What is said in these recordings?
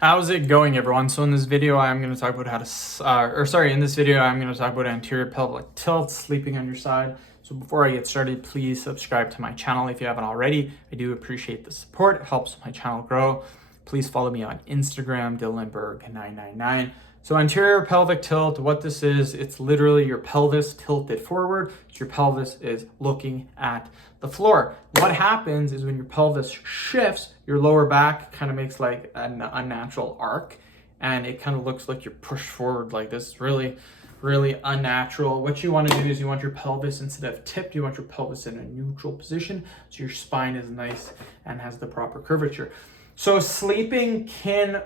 How's it going, everyone? So in this video, I'm going to talk about in this video, I'm going to talk about anterior pelvic tilt, sleeping on your side. So before I get started, please subscribe to my channel if you haven't already. I do appreciate the support. It helps my channel grow. Please follow me on Instagram, Dylanberg999. So anterior pelvic tilt, what this is, it's literally your pelvis tilted forward. So your pelvis is looking at the floor. What happens is when your pelvis shifts, your lower back kind of makes like an unnatural arc, and it kind of looks like you're pushed forward like this. Really unnatural. What you want to do is you want your pelvis, instead of tipped, you want your pelvis in a neutral position so your spine is nice and has the proper curvature. So sleeping can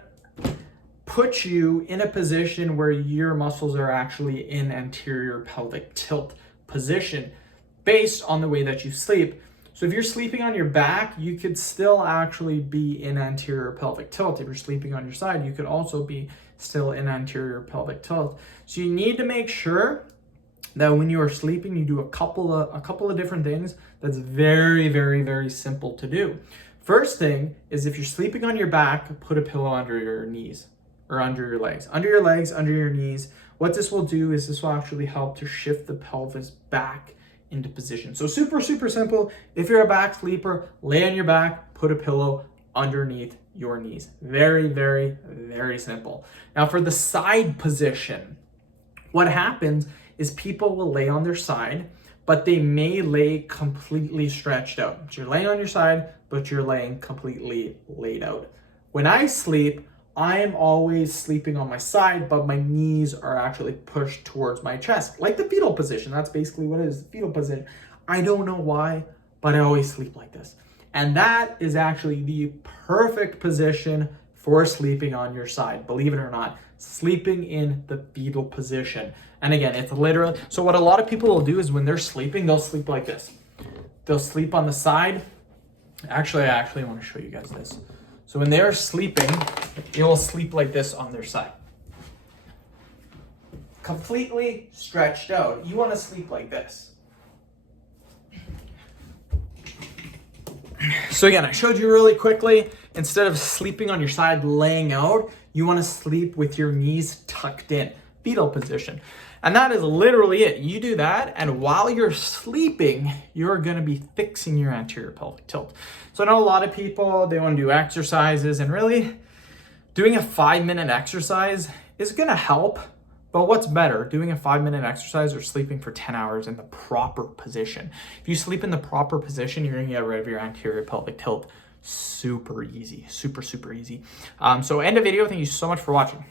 put you in a position where your muscles are actually in anterior pelvic tilt position based on the way that you sleep. So if you're sleeping on your back, you could still actually be in anterior pelvic tilt. If you're sleeping on your side, you could also be still in anterior pelvic tilt. So you need to make sure that when you are sleeping, you do a couple of different things that's very simple to do. First thing is, if you're sleeping on your back, put a pillow under your knees or under your legs. Under your knees. What this will do is this will actually help to shift the pelvis back into position. So super simple. If you're a back sleeper, lay on your back, put a pillow underneath your knees. Very simple. Now for the side position, what happens is people will lay on their side, but they may lay completely stretched out. So you're laying on your side, but you're laying completely laid out. When I sleep, I am always sleeping on my side, but my knees are actually pushed towards my chest, like the fetal position. That's basically what it is, the fetal position. I don't know why, but I always sleep like this. And that is actually the perfect position for sleeping on your side, believe it or not, sleeping in the fetal position. And again, it's literally, so what a lot of people will do is when they're sleeping, they'll sleep like this. They'll sleep on the side. Actually, I want to show you guys this. So when they're sleeping, they will sleep like this on their side. Completely stretched out. You want to sleep like this. So again, I showed you really quickly, instead of sleeping on your side laying out, you want to sleep with your knees tucked in, fetal position. And that is literally it. You do that, and while you're sleeping, you're going to be fixing your anterior pelvic tilt. So I know a lot of people, they want to do exercises, and really doing a 5-minute exercise is going to help. But what's better, doing a 5-minute exercise or sleeping for 10 hours in the proper position? If you sleep in the proper position, you're going to get rid of your anterior pelvic tilt super easy, super easy. So end of video. Thank you so much for watching.